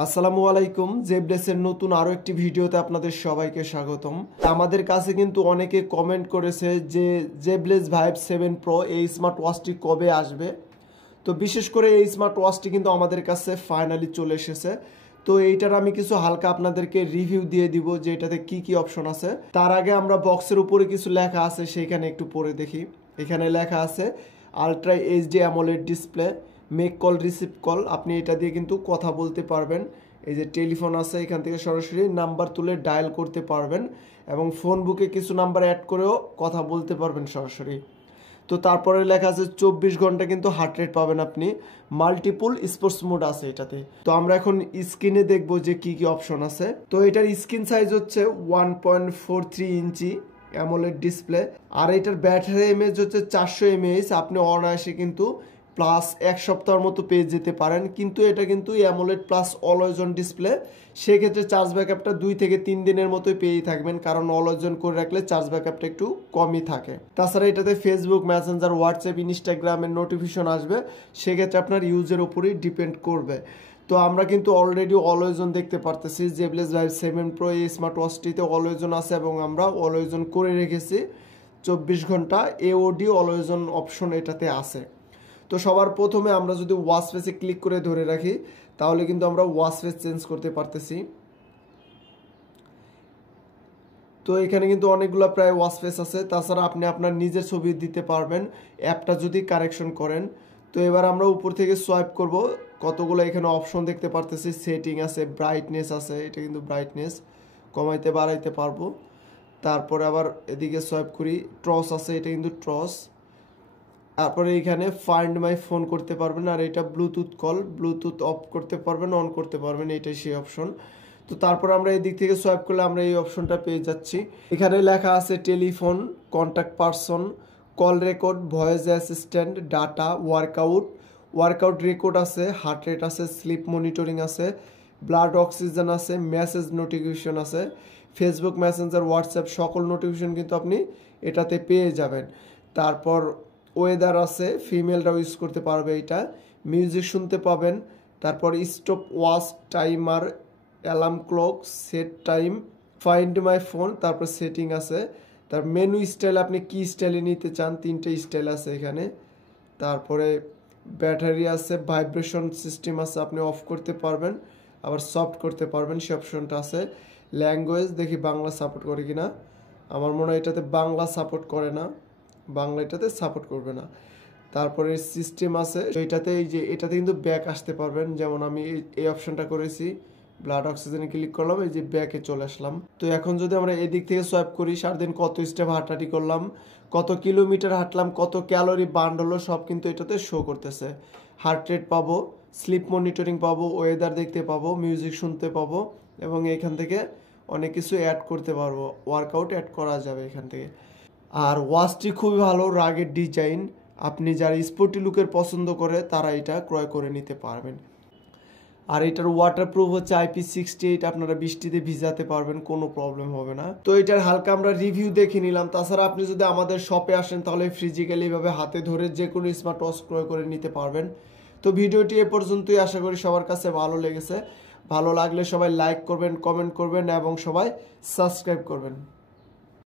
আসসালামু আলাইকুম জেবলেসের নতুন আরো একটি ভিডিওতে আপনাদের সবাইকে স্বাগতম। আমাদের কাছে কিন্তু অনেকে কমেন্ট করেছে যে জেবলেস ভাইব 7 প্রো এই স্মার্ট ওয়াচটি কবে আসবে। তো বিশেষ করে এই স্মার্ট ওয়াচটি কিন্তু আমাদের কাছে ফাইনালি চলে এসেছে। তো এইটার আমি কিছু হালকা আপনাদেরকে রিভিউ দিয়ে দিব যে এটাতে কি কি অপশন আছে। তার আগে আমরা বক্সের উপরে কিছু লেখা আছে সেইখানে একটু পড়ে দেখি। এখানে লেখা আছে ultra HD AMOLED display, make call receive call. আপনি এটা দিয়ে কিন্তু কথা বলতে পারবেন। এই যে টেলিফোন আছে, এখান থেকে সরাসরি নাম্বার তুলে ডায়াল করতে পারবেন এবং ফোন বুকে কিছু নাম্বার অ্যাড করেও কথা বলতে পারবেন সরাসরি। তো তারপরে লেখা আছে 24 ঘন্টা কিন্তু হার্ট রেট পাবেন আপনি। মাল্টিপল স্পোর্টস মোড আছে এটাতে। তো আমরা এখন স্ক্রিনে দেখবো যে কি কি অপশন আছে। তো এটার স্ক্রিন সাইজ হচ্ছে 1.43 ইঞ্চি অ্যামোলেড ডিসপ্লে, আর এটার ব্যাটারি এমএএইচ হচ্ছে 400 এমএএইচ। আপনি অনায়াসে কিন্তু প্লাস এক সপ্তাহের মতো পেয়ে যেতে পারেন। কিন্তু এটা কিন্তু AMOLED plus always on display, সেক্ষেত্রে চার্জ ব্যাকআপটা 2 থেকে 3 দিনের মতোই পেয়েই থাকবেন, কারণ অলওয়েজ অন করে রাখলে চার্জ ব্যাকআপটা একটু কমই থাকে। তাছাড়া এটাতে ফেসবুক, মেসেঞ্জার, হোয়াটসঅ্যাপ, ইনস্টাগ্রামের নোটিফিকেশন আসবে, সেক্ষেত্রে আপনার ইউজের উপরেই ডিপেন্ড করবে। তো আমরা কিন্তু অলরেডি অলওয়েজ অন দেখতে পারতেছি জেবলেস ভাইব 7 প্রো এই স্মার্ট ওয়াচটিতে অলওয়েজ অন আছে এবং আমরা অলওয়েজ অন করে রেখেছি। 24 ঘন্টা এওডি অলওয়েজ অন অপশন এটাতে আছে। তো সবার প্রথমে আমরা যদি ওয়াচ ফেসে ক্লিক করে ধরে রাখি তাহলে কিন্তু আমরা ওয়াচ ফেস চেঞ্জ করতে পারতেছি। তো এখানে কিন্তু অনেকগুলো প্রায় ওয়াচ ফেস আছে। তাছাড়া আপনি আপনার নিজের ছবি দিতে পারবেন অ্যাপটা যদি কারেকশন করেন। তো এবার আমরা উপর থেকে সোয়াইপ করব, কতগুলো এখানে অপশন দেখতে পারতেছি। সেটিং আছে, ব্রাইটনেস আছে, এটা কিন্তু ব্রাইটনেস কমাইতে বাড়াইতে পারবো। তারপরে আবার এদিকে সোয়াইপ করি, ট্রস আছে, এটা কিন্তু ট্রস। তারপরে এখানে ফাইন্ড মাই ফোন করতে পারবেন, আর এটা ব্লুটুথ কল, ব্লুটুথ অফ করতে পারবেন, অন করতে পারবেন, এটাই সেই অপশন। তো তারপর আমরা এই দিক থেকে সোয়াইপ করলে আমরা এই অপশনটা পেয়ে যাচ্ছি। এখানে লেখা আছে telephone, contact person, call record, voice assistant, data, workout record আছে, হার্ট রেট আছে, স্লিপ মনিটরিং আছে, ব্লাড অক্সিজেন আছে, মেসেজ নোটিফিকেশন আছে, ফেসবুক, মেসেঞ্জার, হোয়াটসঅ্যাপ সকল নোটিফিকেশন কিন্তু আপনি এটাতে পেয়ে যাবেন। তারপর ওয়েদার আছে, ফিমেলরাও ইউজ করতে পারবে এটা, মিউজিক শুনতে পাবেন। তারপর stop watch timer, alarm clock, set time, find my phone, তারপর সেটিং আছে। তার মেনু স্টাইল আপনি কি স্টাইলে নিতে চান, 3টে স্টাইল আছে এখানে। তারপরে ব্যাটারি আছে, ভাইব্রেশন সিস্টেম আছে, আপনি অফ করতে পারবেন আবার সফট করতে পারবেন, সে অপশনটা আছে। ল্যাঙ্গুয়েজ দেখি বাংলা সাপোর্ট করে কিনা, আমার মনে হয় এটাতে বাংলা সাপোর্ট করে না, বাংলা এটাতে সাপোর্ট করবে না। তারপরে সিস্টেম আছে, এটাতে এই যে এটাতে কিন্তু ব্যাক আসতে পারবেন, যেমন আমি এই অপশনটা করেছি, ব্লাড অক্সিজেনে ক্লিক করলাম, এই যে ব্যাকে চলে আসলাম। তো এখন যদি আমরা এদিক থেকে সোয়াইপ করি, সারাদিন কত স্টেপ হাঁটাহাঁটি করলাম, কত কিলোমিটার হাঁটলাম, কত ক্যালোরি বার্ন হলো, সব কিন্তু এটাতে শো করতেছে। হার্ট রেট পাবো, স্লিপ মনিটরিং পাবো, ওয়েদার দেখতে পাবো, মিউজিক শুনতে পাবো এবং এখান থেকে অনেক কিছু অ্যাড করতে পারবো, ওয়ার্কআউট অ্যাড করা যাবে এখান থেকে। আর ওয়াচটি খুবই ভালো, রাগের ডিজাইন, আপনি যারা স্পোর্টি লুকের পছন্দ করে তারা এটা ক্রয় করে নিতে পারবেন। আর এটার ওয়াটারপ্রুফ হচ্ছে IP68, আপনারা বৃষ্টিতে ভিজাতে পারবেন, কোনো প্রবলেম হবে না। তো এটার হালকা আমরা রিভিউ দেখে নিলাম। তাছাড়া আপনি যদি আমাদের শপে আসেন তাহলে ফিজিক্যালি ভাবে হাতে ধরে যে কোনো স্মার্ট ওয়াচ ক্রয় করে নিতে পারবেন। তো ভিডিওটি এ পর্যন্তই, আশা করি সবার কাছে ভালো লেগেছে। ভালো লাগলে সবাই লাইক করবেন, কমেন্ট করবেন এবং সবাই সাবস্ক্রাইব করবেন।